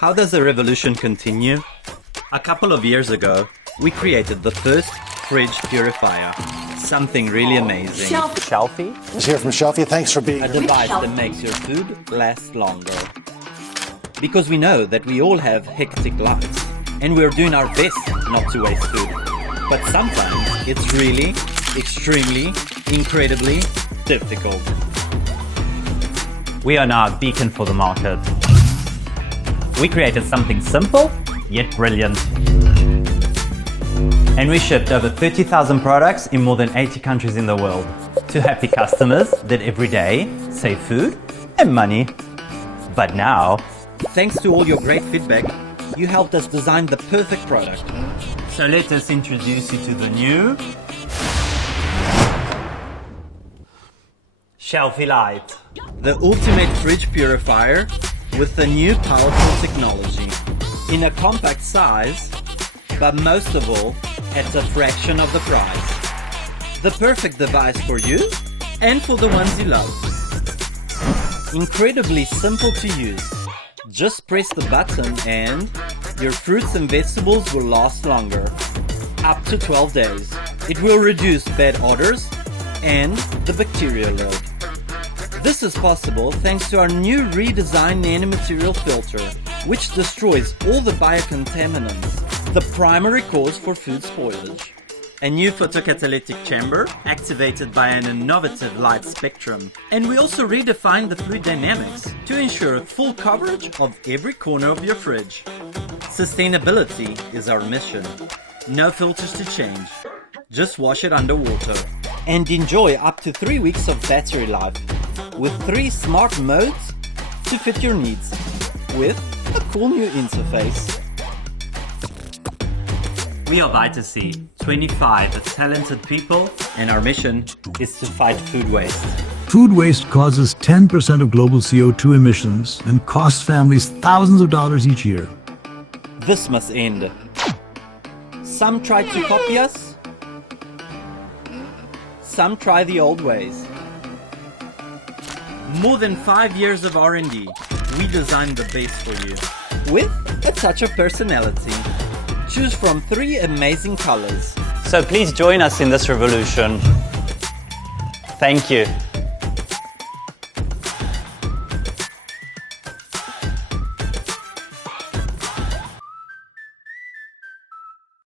How does the revolution continue? A couple of years ago, we created the first fridge purifier. Something really amazing. Shelfy is here from Shelfy. Thanks for being A here. device that makes your food last longer. Because we know that we all have hectic lives, and we're doing our best not to waste food. But sometimes it's really, extremely, incredibly difficult. We are now a beacon for the market. We created something simple, yet brilliant. And we shipped over 30,000 products in more than 80 countries in the world to happy customers that every day save food and money. But now, Thanks to all your great feedback, you helped us design the perfect product. so let us introduce you to the new Shelfy Lite. The ultimate fridge purifier with the new powerful technology. In a compact size, but most of all, at a fraction of the price. The perfect device for you and for the ones you love. Incredibly simple to use. Just press the button and your fruits and vegetables will last longer. Up to 12 days. It will reduce bad odors and the bacterial load. This is possible thanks to our new redesigned nanomaterial filter, which destroys all the biocontaminants, the primary cause for food spoilage. A new photocatalytic chamber activated by an innovative light spectrum. And we also redefined the fluid dynamics to ensure full coverage of every corner of your fridge. Sustainability is our mission. No filters to change. Just wash it underwater. And enjoy up to 3 weeks of battery life with 3 smart modes to fit your needs with a cool new interface. We are Lite, 25 talented people, And our mission is to fight food waste. Food waste causes 10% of global CO2 emissions and costs families thousands of dollars each year. This must end. Some tried to copy us. Some try the old ways. More than 5 years of R&D, we designed the base for you. With a touch of personality. Choose from 3 amazing colors. so please join us in this revolution. Thank you.